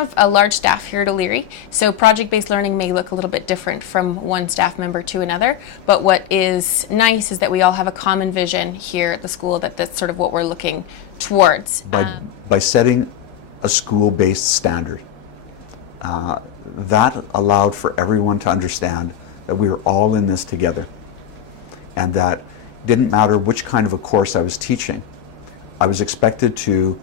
have a large staff here at O'Leary, so project-based learning may look a little bit different from one staff member to another, but what is nice is that we all have a common vision here at the school, that's sort of what we're looking towards. By setting a school-based standard, that allowed for everyone to understand that we were all in this together, and that it didn't matter which kind of a course I was teaching. I was expected to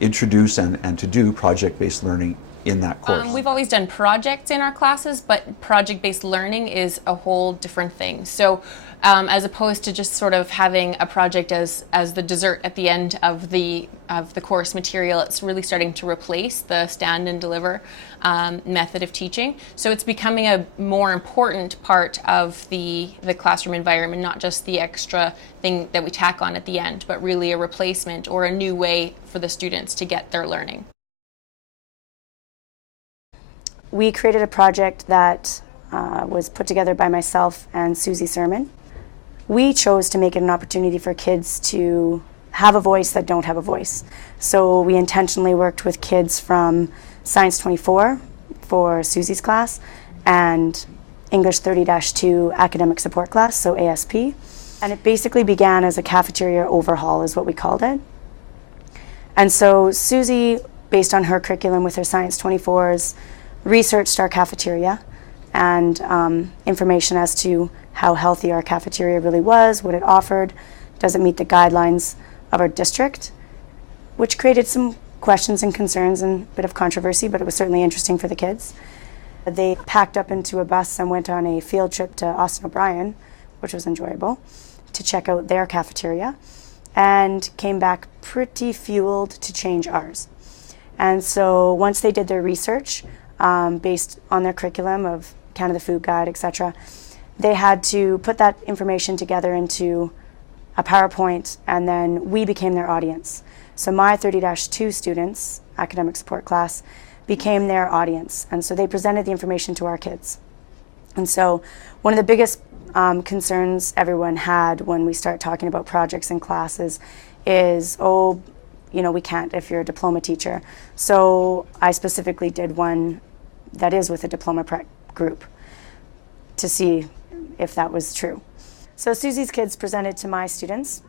introduce and to do project-based learning in that course. We've always done projects in our classes, but project-based learning is a whole different thing. So as opposed to just sort of having a project as the dessert at the end of the course material, it's really starting to replace the stand and deliver method of teaching. So it's becoming a more important part of the classroom environment, not just the extra thing that we tack on at the end, but really a replacement or a new way for the students to get their learning. We created a project that was put together by myself and Susie Sermon. We chose to make it an opportunity for kids to have a voice that don't have a voice. So we intentionally worked with kids from Science 24 for Susie's class and English 30-2 academic support class, so ASP. And it basically began as a cafeteria overhaul is what we called it. And so Susie, based on her curriculum with her Science 24s, researched our cafeteria and information as to how healthy our cafeteria really was, what it offered, does it meet the guidelines of our district, which created some questions and concerns and a bit of controversy, but it was certainly interesting for the kids. They packed up into a bus and went on a field trip to Austin O'Brien, which was enjoyable, to check out their cafeteria, and came back pretty fueled to change ours. And so once they did their research, based on their curriculum of Canada Food Guide, etc., they had to put that information together into a PowerPoint, and then we became their audience. So my 30-2 students, academic support class, became their audience, and so they presented the information to our kids. And so one of the biggest concerns everyone had when we start talking about projects in classes is, oh, you know, we can't if you're a diploma teacher. So I specifically did one that is with a diploma prep group to see if that was true. So Susie's kids presented to my students,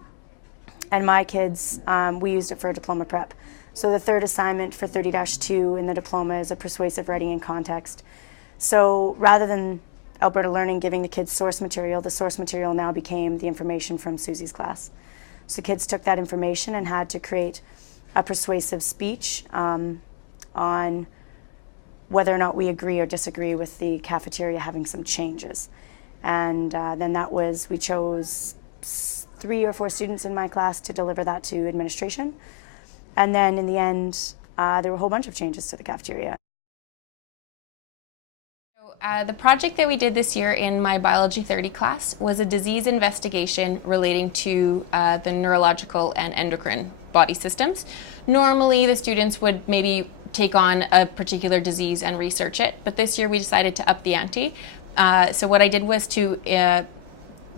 and my kids, we used it for a diploma prep. So the third assignment for 30-2 in the diploma is a persuasive writing in context. So rather than Alberta Learning giving the kids source material, the source material now became the information from Susie's class. So kids took that information and had to create a persuasive speech on whether or not we agree or disagree with the cafeteria having some changes. And then that was, we chose 3 or 4 students in my class to deliver that to administration. And then in the end, there were a whole bunch of changes to the cafeteria. The project that we did this year in my Biology 30 class was a disease investigation relating to the neurological and endocrine body systems. Normally the students would maybe take on a particular disease and research it, but this year we decided to up the ante. So what I did was to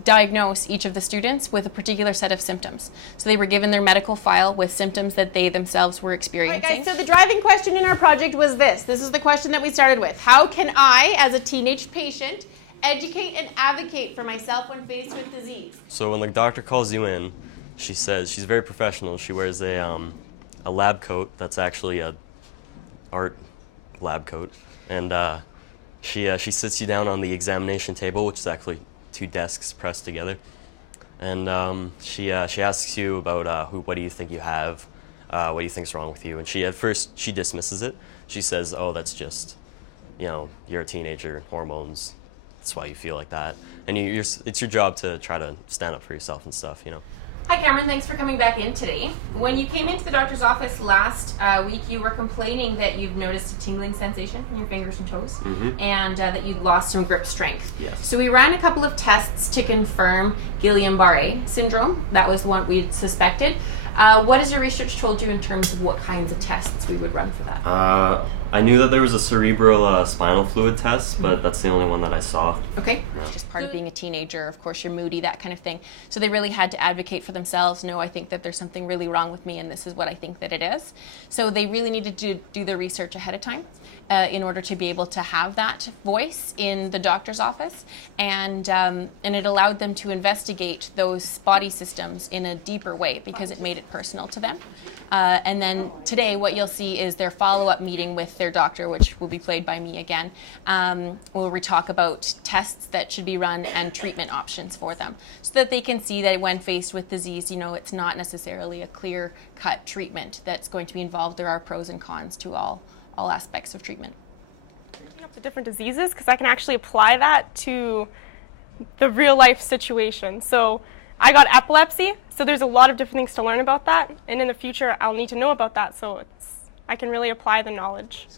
diagnose each of the students with a particular set of symptoms. So they were given their medical file with symptoms that they themselves were experiencing. All right, guys, so the driving question in our project was this. This is the question that we started with. How can I, as a teenage patient, educate and advocate for myself when faced with disease? So when the doctor calls you in, she says, she's very professional. She wears a lab coat that's actually a art lab coat. And she sits you down on the examination table, which is actually 2 desks pressed together, and she asks you about what do you think you have, what do you think's wrong with you, and at first she dismisses it. She says, oh, that's just, you know, you're a teenager, hormones, that's why you feel like that, and it's your job to try to stand up for yourself and stuff, you know. Hi Cameron, thanks for coming back in today. When you came into the doctor's office last week, you were complaining that you've noticed a tingling sensation in your fingers and toes, and that you'd lost some grip strength. Yes. So we ran a couple of tests to confirm Guillain-Barré syndrome. That was the one we suspected. What has your research told you in terms of what kinds of tests we would run for that? I knew that there was a cerebral spinal fluid test, but that's the only one that I saw. Okay. It's just part of being a teenager. Of course, you're moody, that kind of thing. So they really had to advocate for themselves. No, I think that there's something really wrong with me, and this is what I think that it is. So they really needed to do their research ahead of time in order to be able to have that voice in the doctor's office. And it allowed them to investigate those body systems in a deeper way because it made it personal to them. And then today, what you'll see is their follow-up meeting with their doctor, which will be played by me again, where we talk about tests that should be run and treatment options for them, so that they can see that when faced with disease, it's not necessarily a clear-cut treatment that's going to be involved. There are pros and cons to all aspects of treatment. Up to different diseases, because I can actually apply that to the real-life situation. So I got epilepsy, so there's a lot of different things to learn about that, and in the future I'll need to know about that, so I can really apply the knowledge.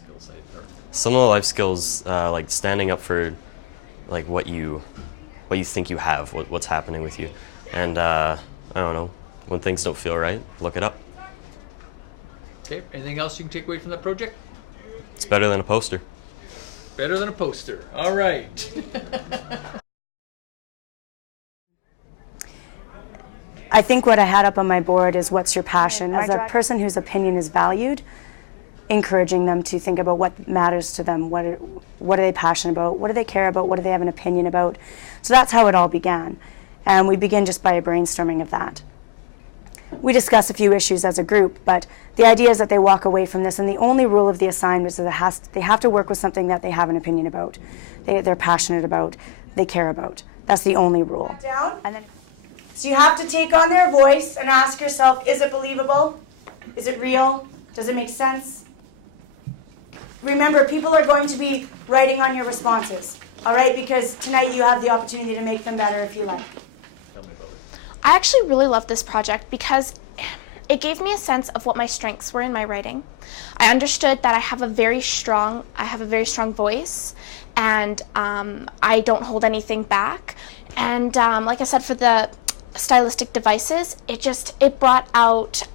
Some of the life skills, like standing up for like what you think you have, what's happening with you, and I don't know, when things don't feel right, look it up. Okay, anything else you can take away from that project? It's better than a poster. Better than a poster. All right. I think what I had up on my board is what's your passion? As a person whose opinion is valued, encouraging them to think about what matters to them, what are they passionate about, what do they care about, what do they have an opinion about. So that's how it all began. And we begin just by a brainstorming of that. We discuss a few issues as a group, but the idea is that they walk away from this, and the only rule of the assignment is that they have to work with something that they have an opinion about, they're passionate about, they care about. That's the only rule. Down, and then. So you have to take on their voice and ask yourself, is it believable? Is it real? Does it make sense? Remember, people are going to be writing on your responses, all right? Because tonight you have the opportunity to make them better if you like. I actually really love this project because it gave me a sense of what my strengths were in my writing. I understood that I have a very strong voice, and I don't hold anything back. And like I said, for the stylistic devices, it brought out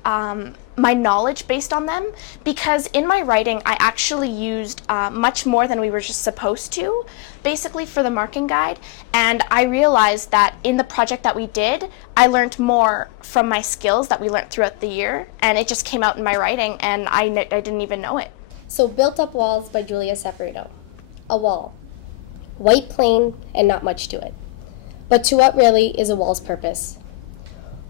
my knowledge based on them, because in my writing I actually used much more than we were just supposed to, basically for the marking guide, and I realized that in the project that we did, I learned more from my skills that we learned throughout the year, and it just came out in my writing, and I didn't even know it. So Built Up Walls by Julia Seferino. A wall. White, plain, and not much to it. But to what really is a wall's purpose?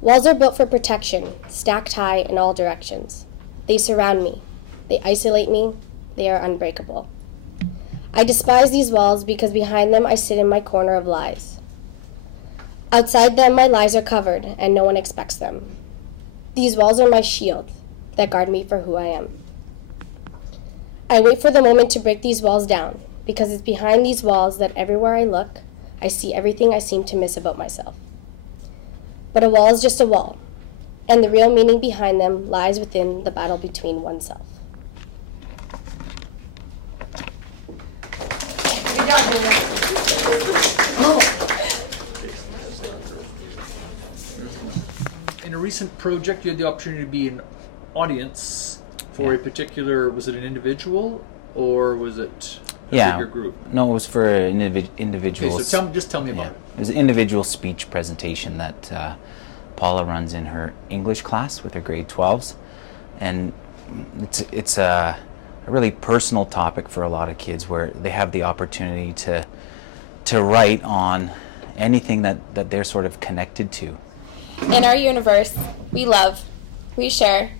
Walls are built for protection, stacked high in all directions. They surround me. They isolate me. They are unbreakable. I despise these walls because behind them I sit in my corner of lies. Outside them my lies are covered and no one expects them. These walls are my shield that guard me for who I am. I wait for the moment to break these walls down, because it's behind these walls that everywhere I look, I see everything I seem to miss about myself. But a wall is just a wall, and the real meaning behind them lies within the battle between oneself. In a recent project, you had the opportunity to be an audience for a particular, was it an individual or was it a bigger group? No, it was for an individual. Okay, so just tell me about it. It was an individual speech presentation that Paula runs in her English class with her grade 12s, and it's a really personal topic for a lot of kids, where they have the opportunity to write on anything that they're sort of connected to. In our universe, we love, we share,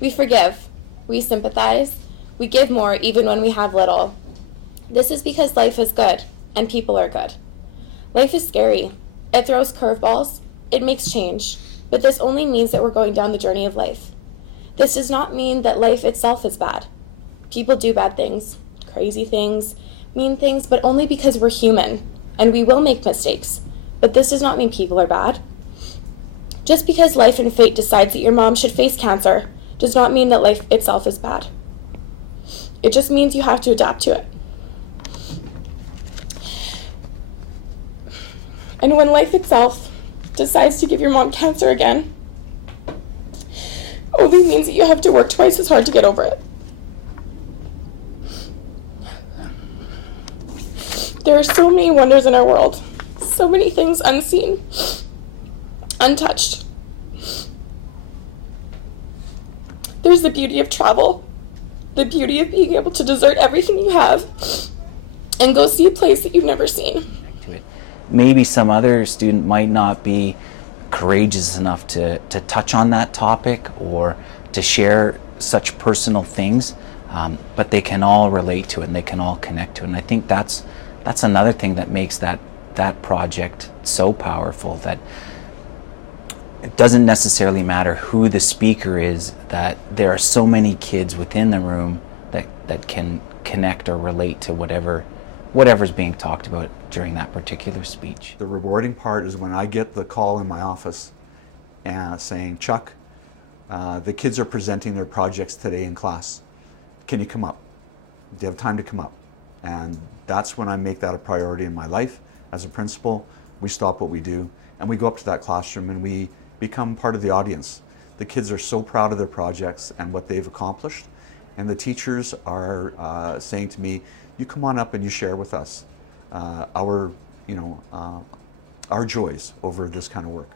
we forgive, we sympathize, we give more even when we have little. This is because life is good and people are good. Life is scary. It throws curveballs. It makes change. But this only means that we're going down the journey of life. This does not mean that life itself is bad. People do bad things, crazy things, mean things, but only because we're human and we will make mistakes. But this does not mean people are bad. Just because life and fate decides that your mom should face cancer does not mean that life itself is bad. It just means you have to adapt to it. And when life itself decides to give your mom cancer again, only means that you have to work twice as hard to get over it. There are so many wonders in our world, so many things unseen, untouched. There's the beauty of travel, the beauty of being able to desert everything you have and go see a place that you've never seen. Maybe some other student might not be courageous enough to touch on that topic or to share such personal things, but they can all relate to it and they can all connect to it. And I think that's another thing that makes that project so powerful, that it doesn't necessarily matter who the speaker is, that there are so many kids within the room that can connect or relate to whatever's being talked about during that particular speech. The rewarding part is when I get the call in my office saying, Chuck, the kids are presenting their projects today in class. Can you come up? Do you have time to come up? And that's when I make that a priority in my life. As a principal, we stop what we do and we go up to that classroom and we become part of the audience. The kids are so proud of their projects and what they've accomplished, and the teachers are saying to me, you come on up and you share with us our joys over this kind of work.